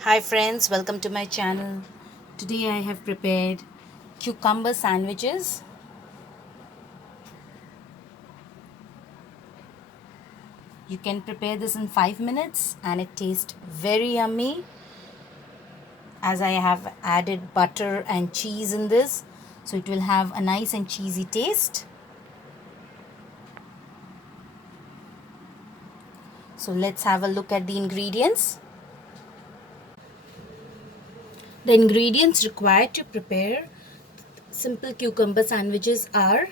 Hi friends, welcome to my channel. Today I have prepared cucumber sandwiches. You can prepare this in 5 minutes and it tastes very yummy as I have added butter and cheese in this. So it will have a nice and cheesy taste. So let's have a look at the ingredients. The ingredients required to prepare simple cucumber sandwiches are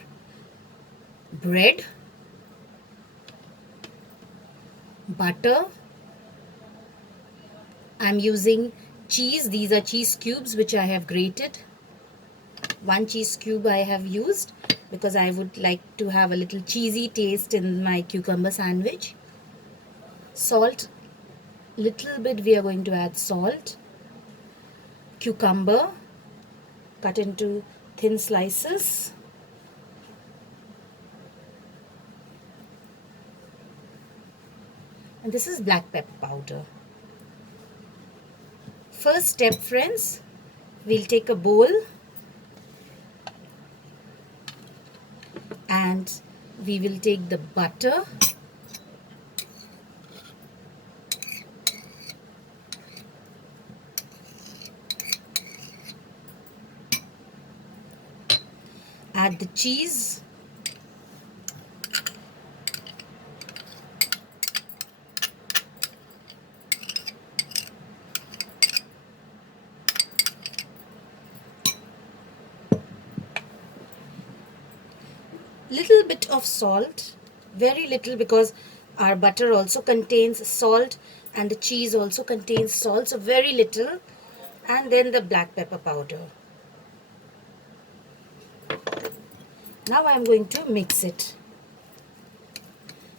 bread, butter. I'm using cheese. These are cheese cubes which I have grated. One cheese cube I have used because I would like to have a little cheesy taste in my cucumber sandwich. Salt, little bit we are going to add salt. Cucumber cut into thin slices. And this is black pepper powder. First step friends, we'll take a bowl and we will take the butter, add the cheese, little bit of salt, very little because our butter also contains salt and the cheese also contains salt, so very little, and then the black pepper powder. Now I am going to mix it,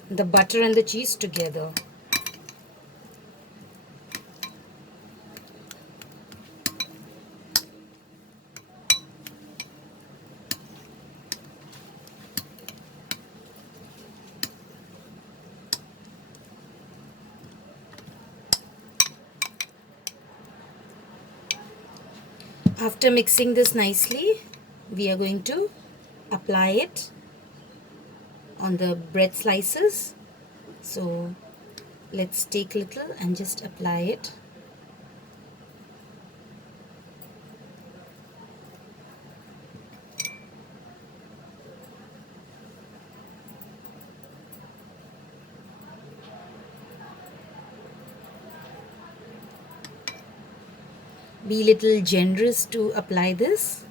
the butter and the cheese together. After mixing this nicely, we are going to apply it on the bread slices. So let's take little and just apply it. Be little generous to apply this.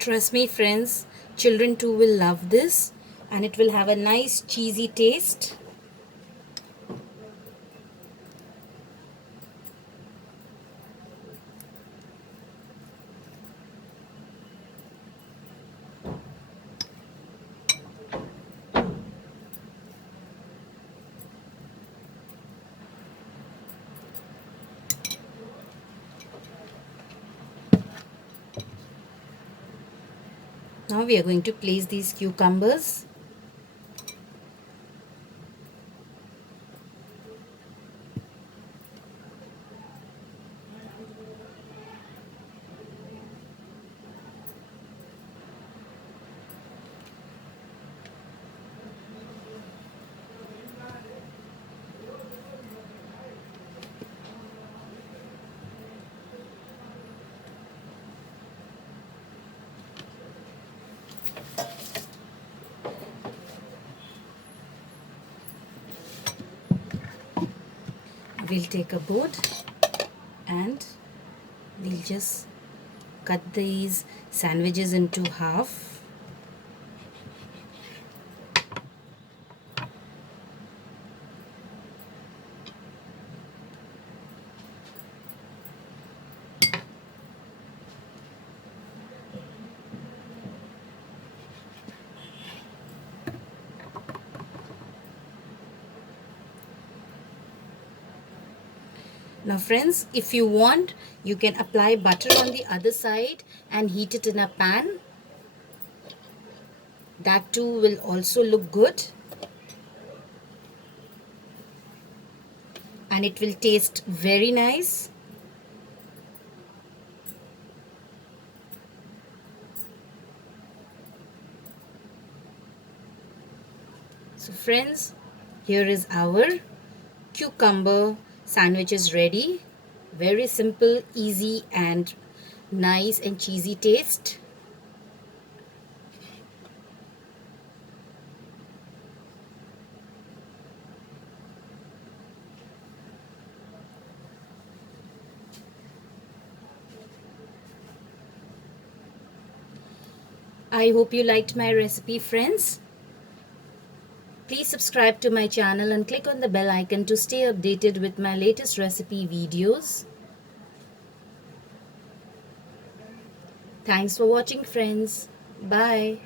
Trust me friends, children too will love this and it will have a nice cheesy taste. Now we are going to place these cucumbers. We'll take a board and We'll just cut these sandwiches into half. Now friends, if you want, you can apply butter on the other side and heat it in a pan. That too will also look good. And it will taste very nice. So friends, here is our cucumber sandwich is ready. Very simple, easy and nice and cheesy taste. I hope you liked my recipe, friends. Please subscribe to my channel and click on the bell icon to stay updated with my latest recipe videos. Thanks for watching, friends. Bye.